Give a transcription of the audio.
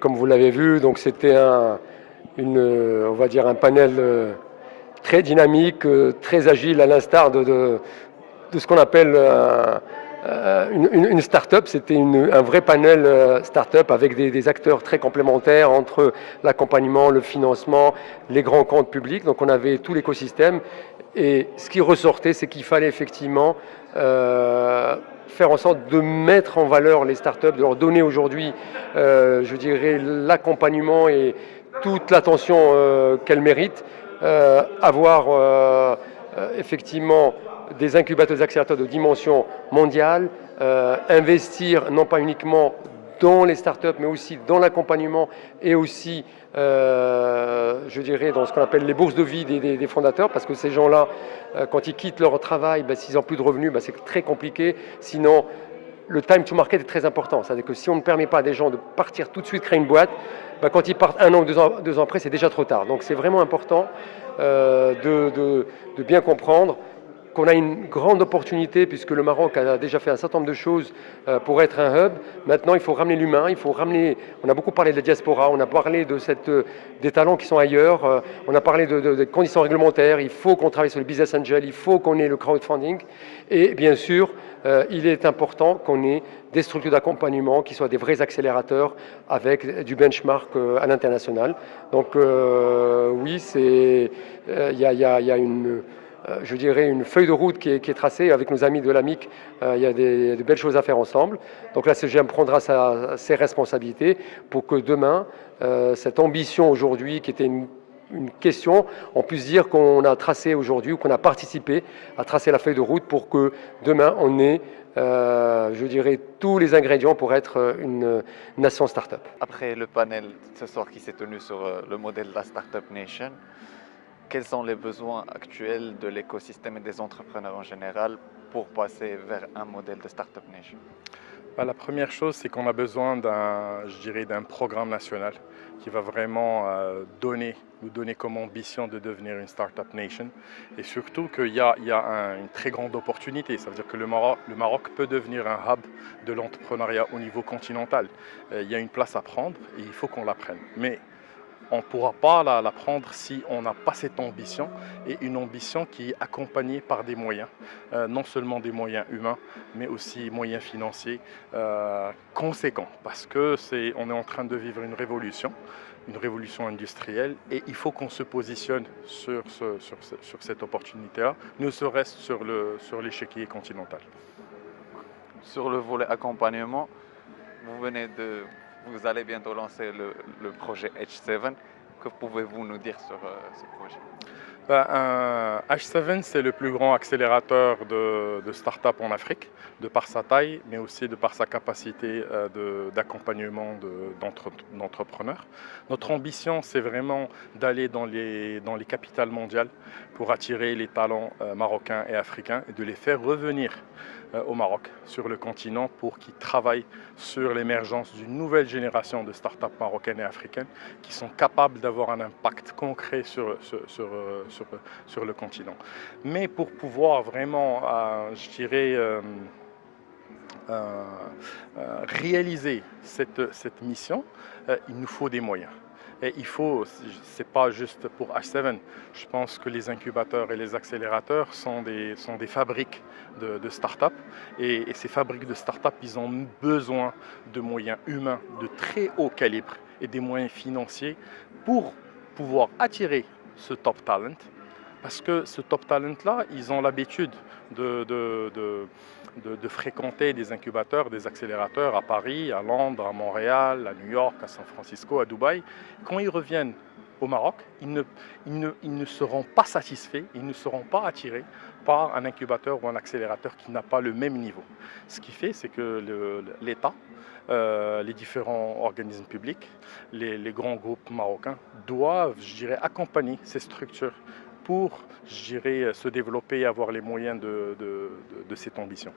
Comme vous l'avez vu, donc c'était on va dire un panel très dynamique, très agile, à l'instar de ce qu'on appelle une start-up. C'était un vrai panel start-up avec des acteurs très complémentaires entre l'accompagnement, le financement, les grands comptes publics. Donc on avait tout l'écosystème. Et ce qui ressortait, c'est qu'il fallait effectivement faire en sorte de mettre en valeur les startups, de leur donner aujourd'hui, je dirais, l'accompagnement et toute l'attention qu'elles méritent, avoir effectivement des incubateurs accélérateurs de dimension mondiale, investir non pas uniquement dans les startups, mais aussi dans l'accompagnement et aussi, je dirais, dans ce qu'on appelle les bourses de vie des fondateurs, parce que ces gens-là, quand ils quittent leur travail, s'ils n'ont plus de revenus, c'est très compliqué. Sinon, le time to market est très important. C'est-à-dire que si on ne permet pas à des gens de partir tout de suite créer une boîte, quand ils partent 1 an ou 2 ans après, c'est déjà trop tard. Donc c'est vraiment important de bien comprendre qu'on a une grande opportunité, puisque le Maroc a déjà fait un certain nombre de choses pour être un hub. Maintenant, il faut ramener l'humain, on a beaucoup parlé de la diaspora, on a parlé des talents qui sont ailleurs, on a parlé des conditions réglementaires, il faut qu'on travaille sur le business angel, il faut qu'on ait le crowdfunding, et bien sûr, il est important qu'on ait des structures d'accompagnement qui soient des vrais accélérateurs avec du benchmark à l'international. Donc oui, il y a je dirais, une feuille de route qui est tracée avec nos amis de l'AMIC. Il y a de belles choses à faire ensemble. Donc la CGM prendra ses responsabilités pour que demain, cette ambition aujourd'hui, qui était une question, on puisse dire qu'on a tracé aujourd'hui ou qu'on a participé à tracer la feuille de route pour que demain, on ait, je dirais, tous les ingrédients pour être une nation start-up. Après le panel ce soir qui s'est tenu sur le modèle de la Startup Nation, quels sont les besoins actuels de l'écosystème et des entrepreneurs en général pour passer vers un modèle de Startup Nation? La première chose, c'est qu'on a besoin d'un programme national qui va vraiment nous donner comme ambition de devenir une Startup Nation. Et surtout qu'il y a une très grande opportunité. Ça veut dire que le Maroc peut devenir un hub de l'entrepreneuriat au niveau continental. Il y a une place à prendre et il faut qu'on la prenne. Mais on ne pourra pas la prendre si on n'a pas cette ambition, et une ambition qui est accompagnée par des moyens, non seulement des moyens humains, mais aussi moyens financiers conséquents, parce que on est en train de vivre une révolution industrielle, et il faut qu'on se positionne sur cette opportunité-là, ne serait-ce sur l'échiquier continental. Sur le volet accompagnement, vous allez bientôt lancer le projet H7. Que pouvez-vous nous dire sur ce projet? H7, c'est le plus grand accélérateur de start-up en Afrique, de par sa taille, mais aussi de par sa capacité d'accompagnement d'entrepreneurs. Notre ambition, c'est vraiment d'aller dans les capitales mondiales pour attirer les talents marocains et africains et de les faire revenir au Maroc, sur le continent, pour qu'ils travaillent sur l'émergence d'une nouvelle génération de start-up marocaines et africaines qui sont capables d'avoir un impact concret sur le continent. Mais pour pouvoir vraiment, je dirais, réaliser cette mission, il nous faut des moyens. Et c'est pas juste pour H7, je pense que les incubateurs et les accélérateurs sont des fabriques de start-up, et ces fabriques de start-up, ils ont besoin de moyens humains de très haut calibre et des moyens financiers pour pouvoir attirer ce top talent, parce que ce top talent-là, ils ont l'habitude de fréquenter des incubateurs, des accélérateurs à Paris, à Londres, à Montréal, à New York, à San Francisco, à Dubaï. Quand ils reviennent au Maroc, ils ne seront pas satisfaits, ils ne seront pas attirés par un incubateur ou un accélérateur qui n'a pas le même niveau. Ce qui fait, c'est que l'État, les différents organismes publics, les grands groupes marocains doivent, je dirais, accompagner ces structures pour, je dirais, se développer et avoir les moyens de cette ambition.